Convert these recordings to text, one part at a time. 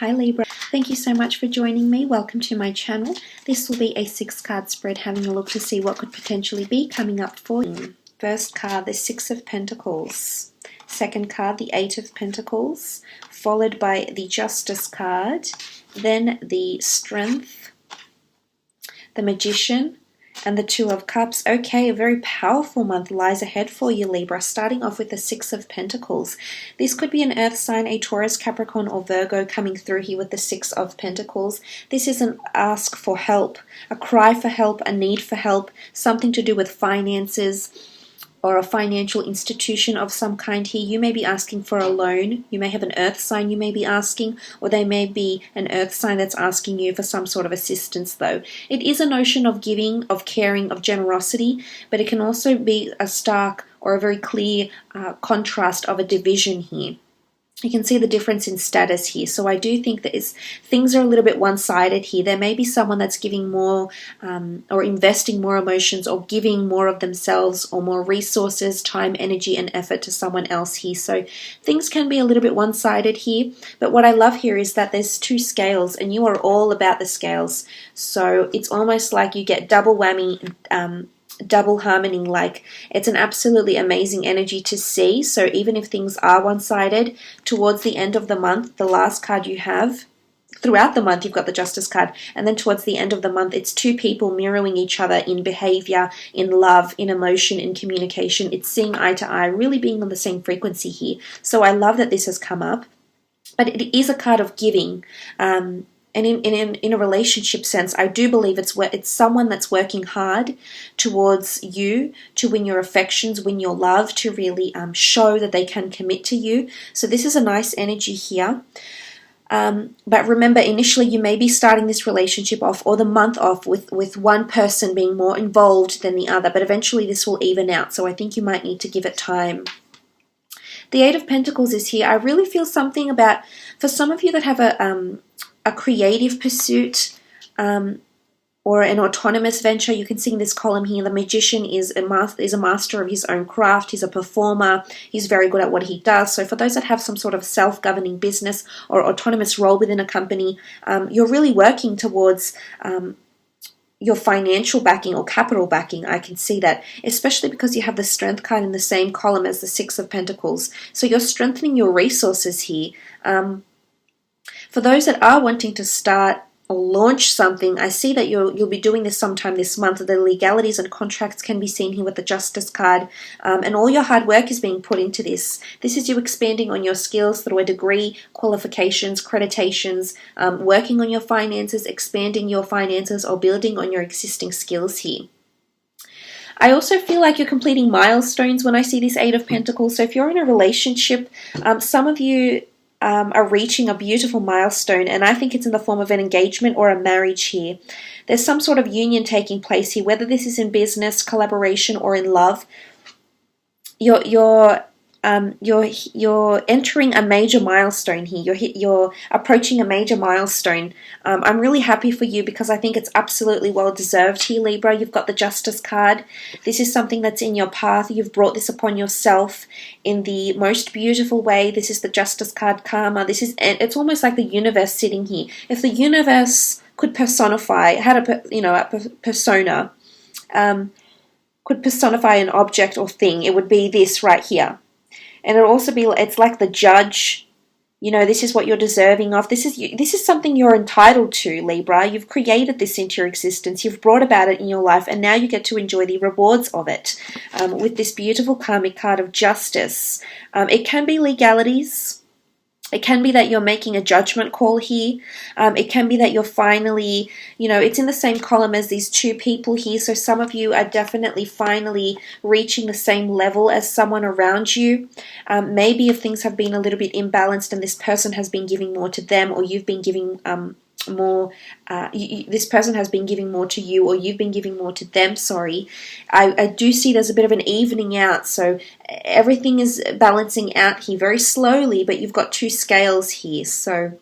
Hi Libra, thank you so much for joining me. Welcome to my channel. This will be a 6-card spread, having a look to see what could potentially be coming up for you. First card, the 6 of Pentacles. Second card, the 8 of Pentacles, followed by the Justice card, then the Strength, the Magician, and the 2 of Cups. Okay, a very powerful month lies ahead for you, Libra, starting off with the 6 of Pentacles. This could be an earth sign, a Taurus, Capricorn, or Virgo coming through here with the 6 of Pentacles. This is an ask for help, a cry for help, a need for help, something to do with finances, or a financial institution of some kind here. You may be asking for a loan. You may have an earth sign you may be asking, or they may be an earth sign that's asking you for some sort of assistance though. It is a notion of giving, of caring, of generosity, but it can also be a stark or a very clear contrast of a division here. You can see the difference in status here. So I do think that things are a little bit one-sided here. There may be someone that's giving more or investing more emotions or giving more of themselves or more resources, time, energy, and effort to someone else here. So things can be a little bit one-sided here. But what I love here is that there's 2 scales and you are all about the scales. So it's almost like you get double whammy, double harmony. Like, it's an absolutely amazing energy to see. So even if things are one-sided, towards the end of the month, the last card you have, throughout the month you've got the Justice card, and then towards the end of the month it's 2 people mirroring each other in behavior, in love, in emotion, in communication. It's seeing eye to eye, really being on the same frequency here. So I love that this has come up, but it is a card of giving. And in a relationship sense, I do believe it's someone that's working hard towards you to win your affections, win your love, to really show that they can commit to you. So this is a nice energy here. But remember, initially you may be starting this relationship off or the month off with one person being more involved than the other, but eventually this will even out. So I think you might need to give it time. The 8 of Pentacles is here. I really feel something about, for some of you that have a creative pursuit or an autonomous venture. You can see in this column here, the Magician is a master of his own craft. He's a performer. He's very good at what he does. So for those that have some sort of self-governing business or autonomous role within a company, you're really working towards your financial backing or capital backing. I can see that, especially because you have the Strength card in the same column as the 6 of Pentacles. So you're strengthening your resources here. For those that are wanting to start or launch something, I see that you'll be doing this sometime this month. The legalities and contracts can be seen here with the Justice card, and all your hard work is being put into this. This is you expanding on your skills through a degree, qualifications, accreditations, working on your finances, expanding your finances, or building on your existing skills here. I also feel like you're completing milestones when I see this 8 of Pentacles. So if you're in a relationship, some of you are reaching a beautiful milestone, and I think it's in the form of an engagement or a marriage here. There's some sort of union taking place here, whether this is in business, collaboration, or in love. You're entering a major milestone here. You're approaching a major milestone. I'm really happy for you because I think it's absolutely well deserved here, Libra. You've got the Justice card. This is something that's in your path. You've brought this upon yourself in the most beautiful way. This is the Justice card, karma. It's almost like the universe sitting here. If the universe could personify, had a persona, could personify an object or thing, it would be this right here. And it'll also be, it's like the judge, this is what you're deserving of. This is something you're entitled to, Libra. You've created this into your existence. You've brought about it in your life, and now you get to enjoy the rewards of it with this beautiful karmic card of justice. It can be legalities. It can be that you're making a judgment call here. It can be that you're finally, it's in the same column as these 2 people here. So some of you are definitely finally reaching the same level as someone around you. Maybe if things have been a little bit imbalanced and this person has been giving more to them, or you've been giving more, this person has been giving more to you, or you've been giving more to them, sorry. I do see there's a bit of an evening out, so everything is balancing out here very slowly, but you've got 2 scales here. So,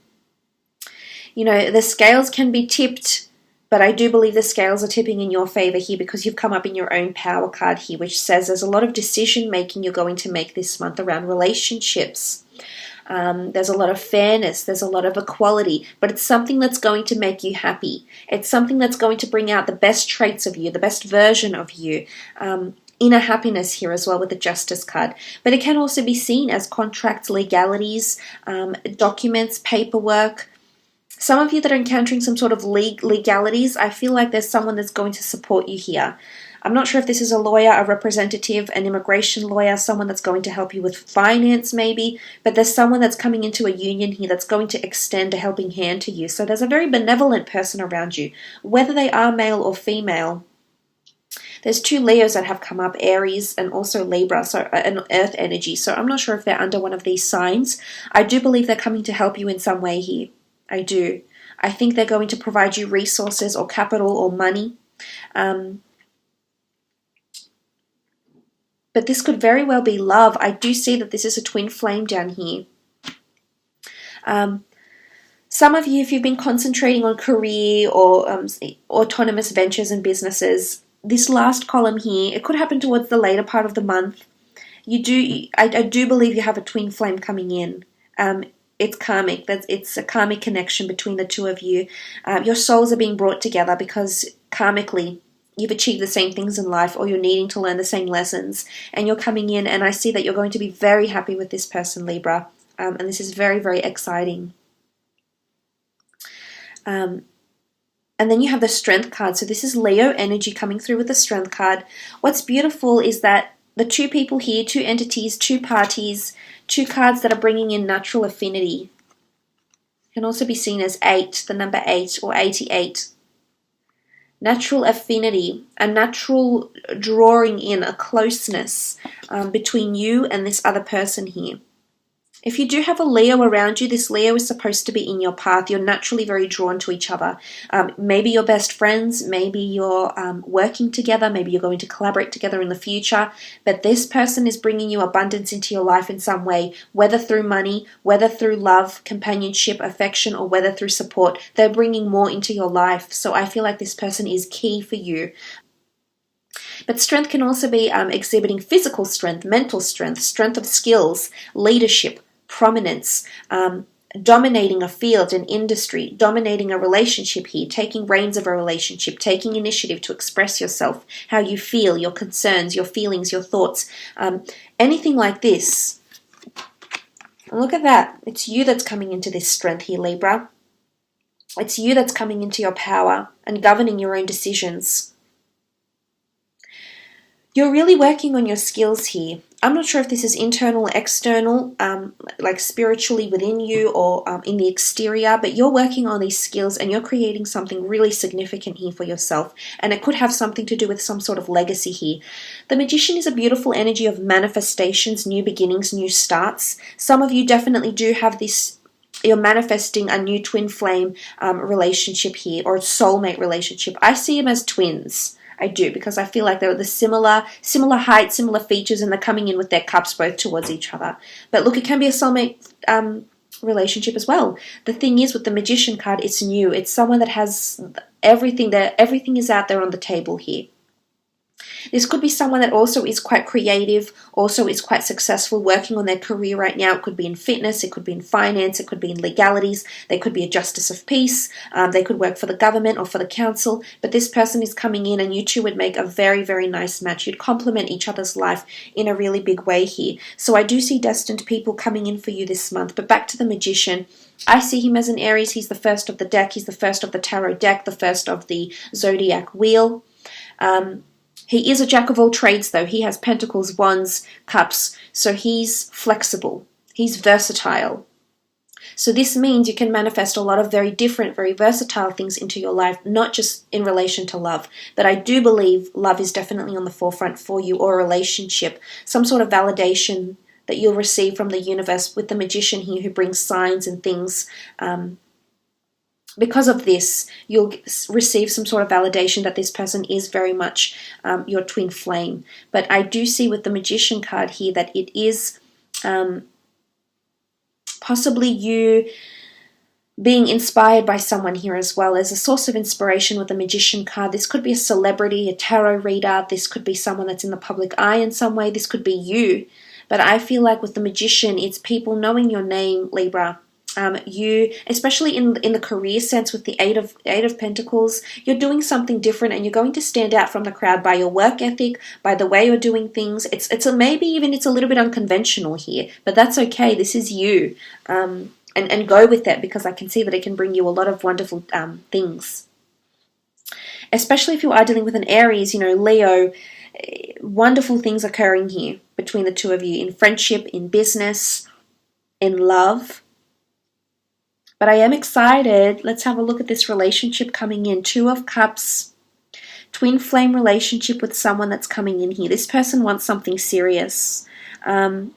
the scales can be tipped, but I do believe the scales are tipping in your favor here because you've come up in your own power card here, which says there's a lot of decision making you're going to make this month around relationships. There's a lot of fairness. There's a lot of equality. But it's something that's going to make you happy. It's something that's going to bring out the best traits of you, the best version of you. Inner happiness here as well with the Justice card. But it can also be seen as contracts, legalities, documents, paperwork. Some of you that are encountering some sort of legalities, I feel like there's someone that's going to support you here. I'm not sure if this is a lawyer, a representative, an immigration lawyer, someone that's going to help you with finance maybe, but there's someone that's coming into a union here that's going to extend a helping hand to you. So there's a very benevolent person around you, whether they are male or female. There's 2 Leos that have come up, Aries and also Libra, so an earth energy. So I'm not sure if they're under one of these signs. I do believe they're coming to help you in some way here. I do. I think they're going to provide you resources or capital or money. But this could very well be love. I do see that this is a twin flame down here. Some of you, if you've been concentrating on career or autonomous ventures and businesses, this last column here, it could happen towards the later part of the month. I do believe you have a twin flame coming in. It's karmic. It's a karmic connection between the two of you. Your souls are being brought together because karmically, you've achieved the same things in life, or you're needing to learn the same lessons, and you're coming in, and I see that you're going to be very happy with this person, Libra, and this is very, very exciting. And then you have the Strength card, so this is Leo energy coming through with the Strength card. What's beautiful is that the 2 people here, 2 entities, 2 parties, 2 cards that are bringing in natural affinity. Can also be seen as 8, the number 8, or 88. Natural affinity, a natural drawing in, a closeness between you and this other person here. If you do have a Leo around you, this Leo is supposed to be in your path. You're naturally very drawn to each other. Maybe you're best friends, maybe you're working together, maybe you're going to collaborate together in the future, but this person is bringing you abundance into your life in some way, whether through money, whether through love, companionship, affection, or whether through support. They're bringing more into your life, so I feel like this person is key for you. But strength can also be exhibiting physical strength, mental strength, strength of skills, leadership, prominence, dominating a field, an industry, dominating a relationship here, taking reins of a relationship, taking initiative to express yourself, how you feel, your concerns, your feelings, your thoughts, anything like this. And look at that. It's you that's coming into this strength here, Libra. It's you that's coming into your power and governing your own decisions. You're really working on your skills here. I'm not sure if this is internal or external, like spiritually within you or in the exterior, but you're working on these skills and you're creating something really significant here for yourself. And it could have something to do with some sort of legacy here. The Magician is a beautiful energy of manifestations, new beginnings, new starts. Some of you definitely do have this. You're manifesting a new twin flame relationship here, or a soulmate relationship. I see them as twins. I do, because I feel like they're the similar height, similar features, and they're coming in with their cups both towards each other. But look, it can be a soulmate relationship as well. The thing is, with the Magician card, it's new. It's someone that has everything there. Everything is out there on the table here. This could be someone that also is quite creative, also is quite successful working on their career right now. It could be in fitness, it could be in finance, it could be in legalities, they could be a justice of peace, they could work for the government or for the council, but this person is coming in and you two would make a very, very nice match. You'd complement each other's life in a really big way here. So I do see destined people coming in for you this month. But back to the Magician. I see him as an Aries. He's the first of the deck. He's the first of the tarot deck, the first of the zodiac wheel. He is a jack of all trades, though. He has pentacles, wands, cups, so he's flexible. He's versatile. So this means you can manifest a lot of very different, very versatile things into your life, not just in relation to love. But I do believe love is definitely on the forefront for you, or a relationship, some sort of validation that you'll receive from the universe with the Magician here who brings signs and things. Because of this, you'll receive some sort of validation that this person is very much your twin flame. But I do see with the Magician card here that it is possibly you being inspired by someone here as well. As a source of inspiration with the Magician card, this could be a celebrity, a tarot reader. This could be someone that's in the public eye in some way. This could be you But I feel like with the Magician, it's people knowing your name, Libra. You, especially in the career sense with the Eight of Pentacles, you're doing something different, and you're going to stand out from the crowd by your work ethic, by the way you're doing things. Maybe even it's a little bit unconventional here, but that's okay. This is you, and go with that, because I can see that it can bring you a lot of wonderful things. Especially if you are dealing with an Aries, Leo, wonderful things occurring here between the two of you in friendship, in business, in love. But I am excited. Let's have a look at this relationship coming in. Two of Cups, twin flame relationship with someone that's coming in here. This person wants something serious. They're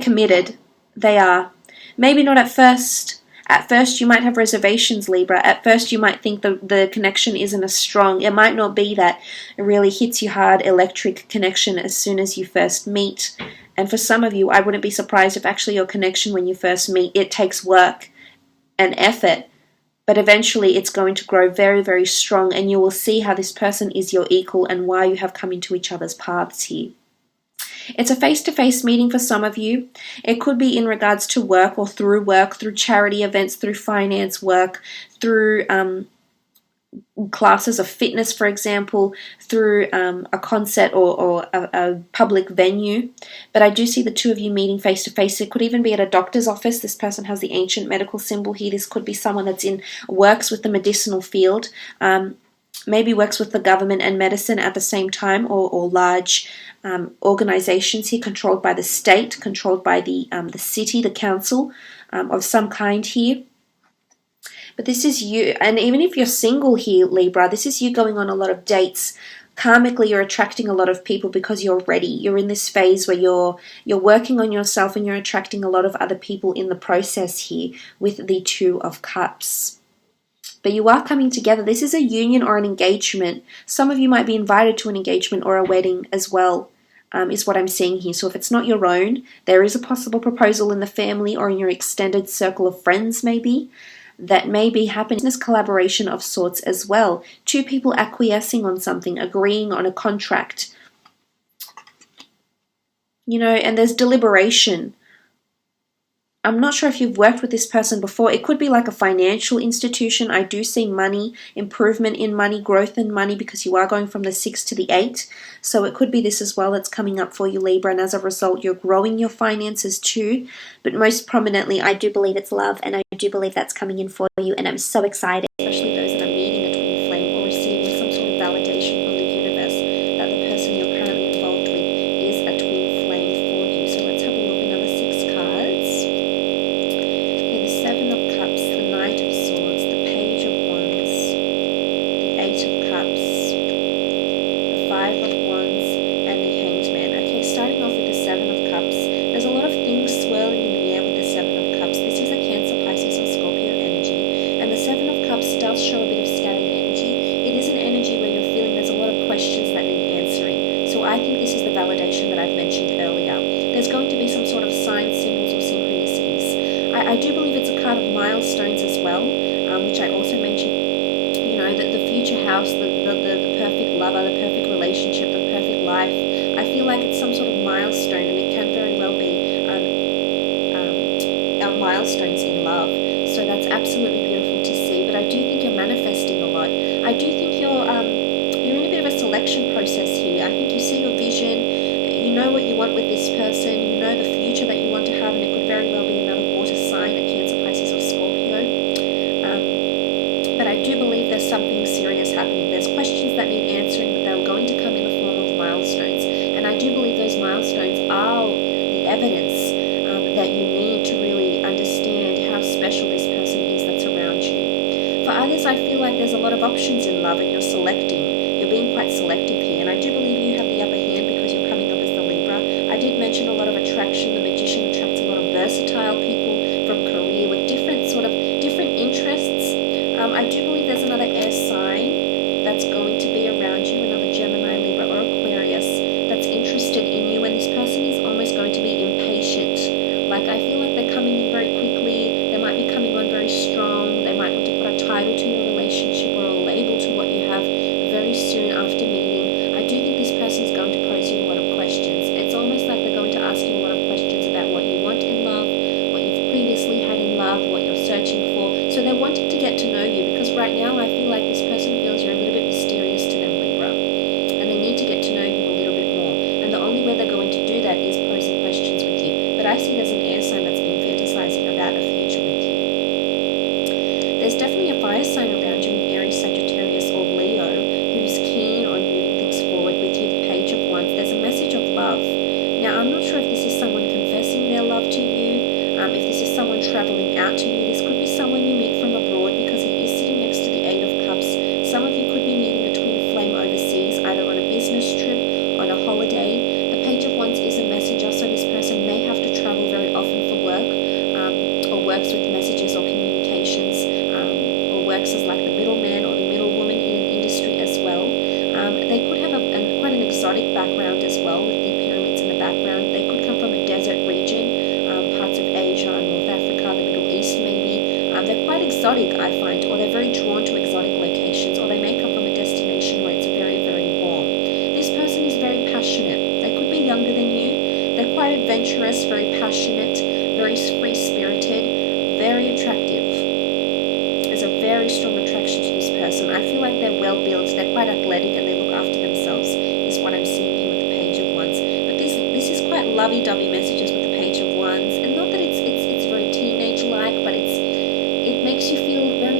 committed. They are. Maybe not at first. At first you might have reservations, Libra. At first you might think the connection isn't as strong. It might not be that it really hits you hard, electric connection as soon as you first meet. And for some of you, I wouldn't be surprised if actually your connection when you first meet, it takes work and effort, but eventually it's going to grow very, very strong, and you will see how this person is your equal and why you have come into each other's paths here. It's a face-to-face meeting for some of you. It could be in regards to work, through charity events, through finance work, through classes of fitness, for example, through a concert or a public venue. But I do see the two of you meeting face to face. It could even be at a doctor's office. This person has the ancient medical symbol here. This could be someone that's works with the medicinal field, maybe works with the government and medicine at the same time, or large organizations here controlled by the state, controlled by the city, the council of some kind here. But this is you, and even if you're single here, Libra, this is you going on a lot of dates. Karmically, you're attracting a lot of people because you're ready. You're in this phase where you're working on yourself, and you're attracting a lot of other people in the process here with the Two of Cups. But you are coming together. This is a union or an engagement. Some of you might be invited to an engagement or a wedding as well, is what I'm seeing here. So if it's not your own, there is a possible proposal in the family or in your extended circle of friends maybe. That may be happening. This collaboration of sorts as well. Two people acquiescing on something, agreeing on a contract. And there's deliberation. I'm not sure if you've worked with this person before. It could be like a financial institution. I do see money, improvement in money, growth in money, because you are going from the 6 to the 8. So it could be this as well that's coming up for you, Libra, and as a result, you're growing your finances too. But most prominently, I do believe it's love, and I do believe that's coming in for you, and I'm so excited. Especially those that are meeting a twin flame or receiving some sort of validation from the universe that the person you're currently involved with is a twin flame for you. So let's have a look at another 6 cards. The Seven of Cups, the Knight of Swords, the Page of Wands, the Eight of Cups, the Five of Wands, and the Hanged Man. Okay, starting off with the Seven of Cups, there's a lot of things swirling in the air with the Seven of Cups. This is a Cancer, Pisces, or Scorpio energy, and the Seven of Cups does show a bit of scattered energy. It is an energy where you're feeling there's a lot of questions that need answering. So I think this is the validation that I've mentioned earlier. There's going to be some sort of signs, symbols, or synchronicities. I do believe it's a card of milestones as well, which I also mentioned. The future house, the perfect lover, the perfect relationship, the perfect life. I feel like it's some sort of milestone, and it can very well be our milestones in love. So that's absolutely beautiful to see. But I do think you're manifesting a lot. I do think you're in a bit of a selection process here. I think you see your vision. You know what you want with this person. You know the future that you want to have, and it could very well be another water sign, a Cancer, Pisces, or Scorpio. But I do believe there's something serious happening. There's questions that need answering, but they're going to come in the form of milestones. And I do believe those milestones are the evidence that you need to really understand how special this person is that's around you. For others, I feel like there's a lot of options in love, and you're selecting. You're being quite selective here. And I do believe you have the upper hand because you're coming up as the Libra. I did mention a lot of attraction. The Magician attracts a lot of versatile people from career with different interests. I do believe there's another air sign that's going to be around you, another Gemini, Libra, or Aquarius that's interested in you, and this person is almost going to be impatient. Like, I feel like they're coming in very quickly. They might be coming on very strong. They might want to put a title to your relationship or a label to what you have very exotic, I find, or they're very drawn to exotic locations, or they may come from a destination where it's very, very warm. This person is very passionate. They could be younger than you. They're quite adventurous, very passionate, very free-spirited, very attractive. There's a very strong attraction to this person. I feel like they're well-built, they're quite athletic, and they look after themselves, is what I'm seeing here with the Page of Wands. But this is quite lovey-dovey messages with the Page of Wands, and not that it's very teenage-like, but it makes you feel very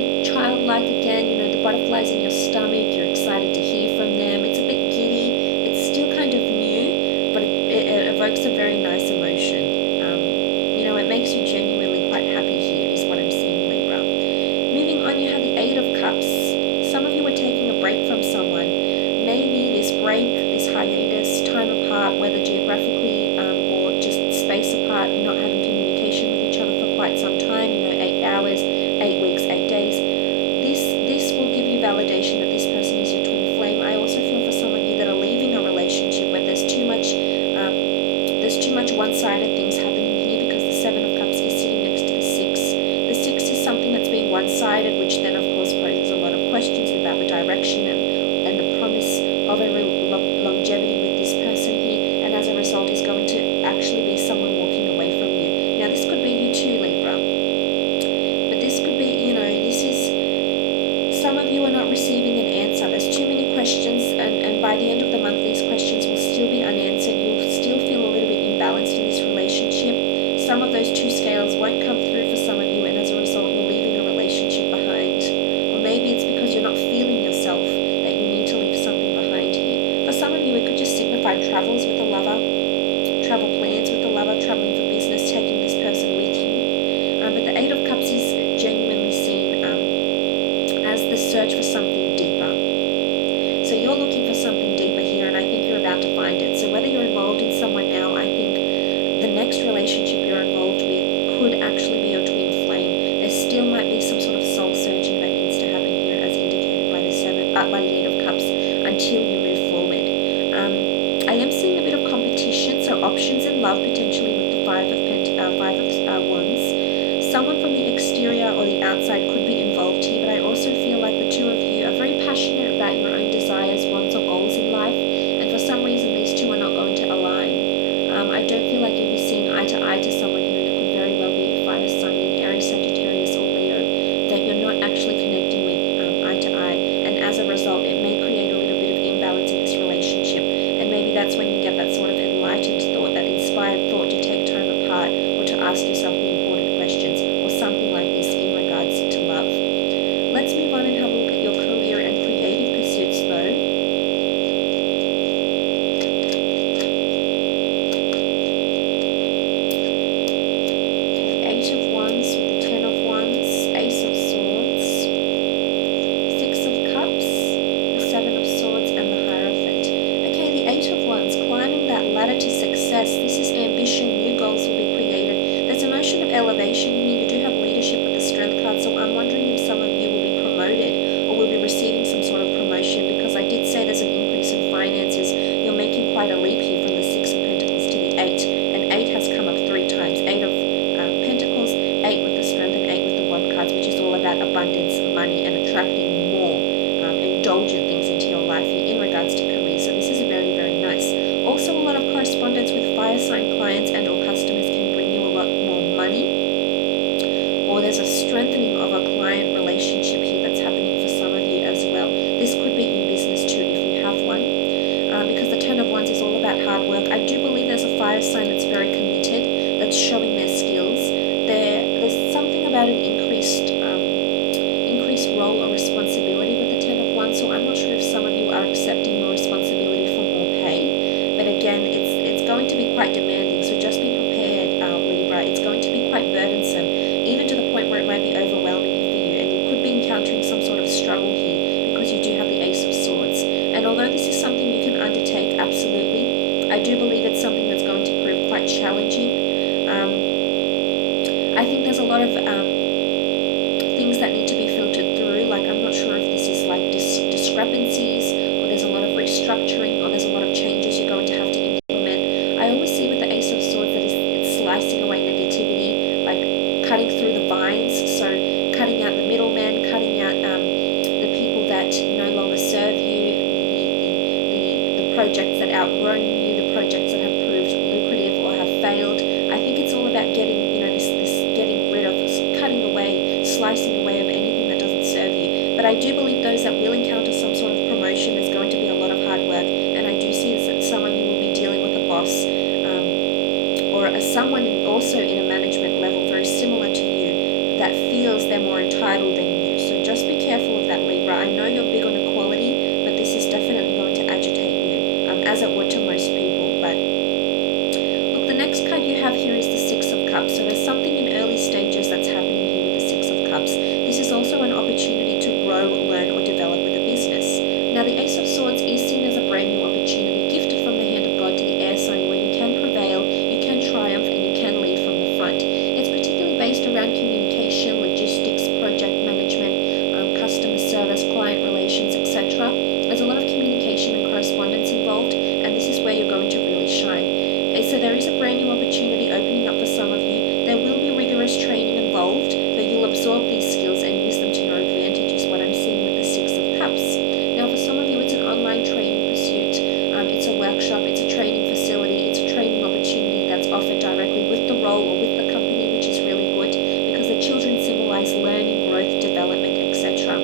outgrown you, the projects that have proved lucrative or have failed. I think it's all about getting, this getting rid of, cutting away, slicing away of anything that doesn't serve you. But I do believe those that will encounter some sort of promotion, there's going to be a lot of hard work, and I do see that some of you will be dealing with a boss or someone also in a management level very similar to you that feels they're more entitled than you. So just be careful of that, Libra. I know you're big on equality, but this is definitely going to agitate you, as it would to most people. But look, the next card you have here is the Six of Cups. So there's something in early stages that's happening here with the Six of Cups. This is also an opportunity to grow, learn, or develop with a business. Now, the Ace of Swords is seen as a brand new opportunity gifted from the hand of God to the air sign, where you can prevail, you can triumph, and you can lead from the front. It's particularly based around communication, logistics, project management, customer service, client relations, etc. There's a lot of communication and correspondence involved, and this is where you're going to really shine. So there is a brand new opportunity opening up for some of you. There will be rigorous training involved, but you'll absorb these skills and use them to your advantage, is what I'm seeing with the Six of Cups. Now, for some of you, it's an online training pursuit. It's a workshop, it's a training facility, it's a training opportunity that's offered directly with the role or with the company, which is really good because the children symbolize learning, growth, development, etc.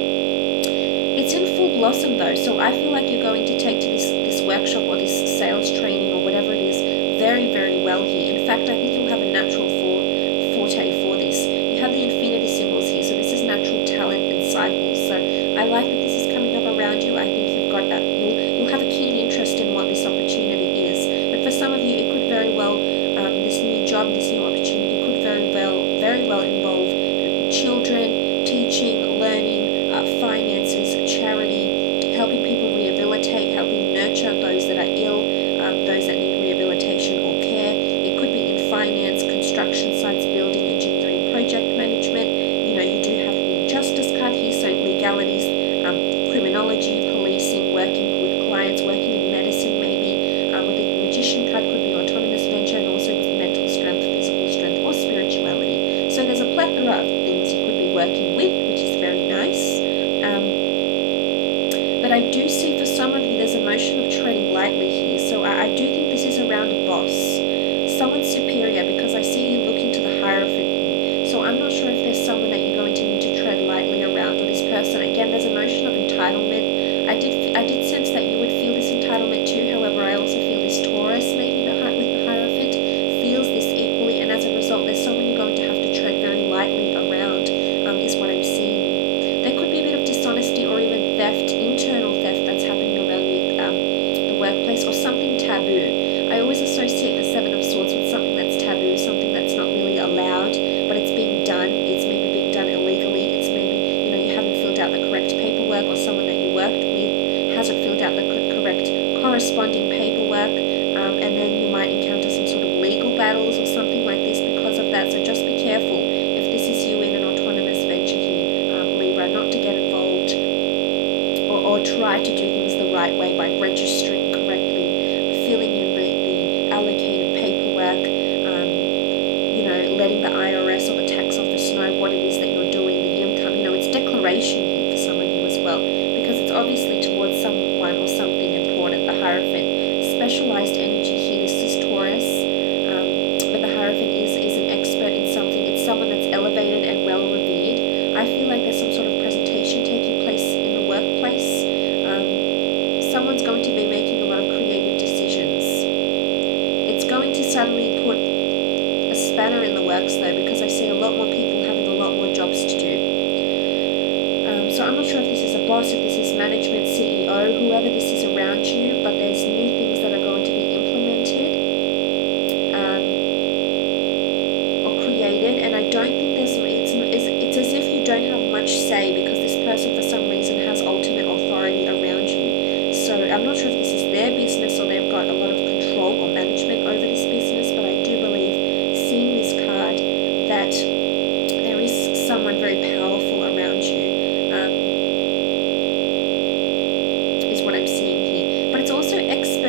It's in full blossom though, so I feel like you're going to take to this workshop or this sales training or whatever it is very, very well here. In fact, I think you'll have a natural forte for this. You have the infinity symbols here, so this is natural talent and cycles. So I like that this is coming up around you. I think you've got that. You'll have a keen interest in what this opportunity is. But for some of you, it could very well, this new job, this new opportunity could very well involve children, teaching, learning, finances, charity, helping people rehabilitate, helping nurture those that are ill, those that need rehabilitation or care. It could be in finance, construction sites, building, engineering, project management. You do have the Justice card here, so legalities, criminology, policing, working with clients, working in medicine maybe. With the Magician card could be autonomous venture, and also with mental strength, physical strength, or spirituality. So there's a plethora of things you could be working with, which is very nice. But I do see for some of you there's a motion of treading lightly here. So I do think this is around a boss, someone superior, because I see you looking to the Hierophant here. So I'm not sure if there's someone that you're going to need to tread lightly around, or this person. Again, there's a motion of entitlement. I did sense that you would feel this entitlement too. However, I also feel this Taurus, maybe with the Hierophant, feels this equally, and as a result, there's someone you're going to have to tread very lightly around, is what I'm seeing. There could be a bit of dishonesty or even theft, internal theft that's happening around you, the workplace, or something taboo. I always associate the Seven of Swords with something that's taboo, something that's not really allowed, but it's being done. It's maybe being done illegally. It's maybe, you haven't filled out the correct paperwork, or someone that you worked with hasn't filled out the correct corresponding paperwork, and then you might encounter some sort of legal battles or something like this because of that. So just be careful if this is you in an autonomous venture here, Libra, not to get involved or try to do things the right way by registering correctly, filling in the allocated paperwork, letting the IRS or the tax office know what it is that you're doing, the income. It's declaration here for some of you as well, because it's obviously towards someone or something important. The Hierophant, specialized energy here. This is Taurus, but the Hierophant is an expert in something. It's someone that's elevated and well revered. I feel like there's some sort of presentation taking place in the workplace. Someone's going to be making a lot of creative decisions. It's going to suddenly put a spanner in the works though, because I see a lot more people having a lot more jobs to do. So I'm not sure if this is a boss, if this is management, CEO, whoever this is around you, but there's new things that are going to be implemented or created, and I don't think it's as if you don't have much say, because this person for some reason has ultimate authority around you. So I'm not sure if this is their business or they've got a lot of control or management over this business, but I do believe, seeing this card, that there is someone very powerful around you, is what I'm seeing here. But it's also expert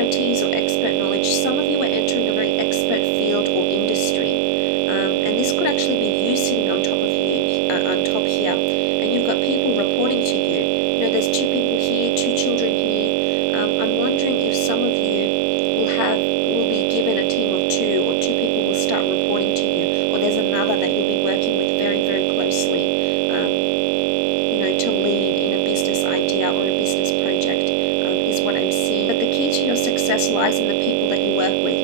lies in the people that you work with.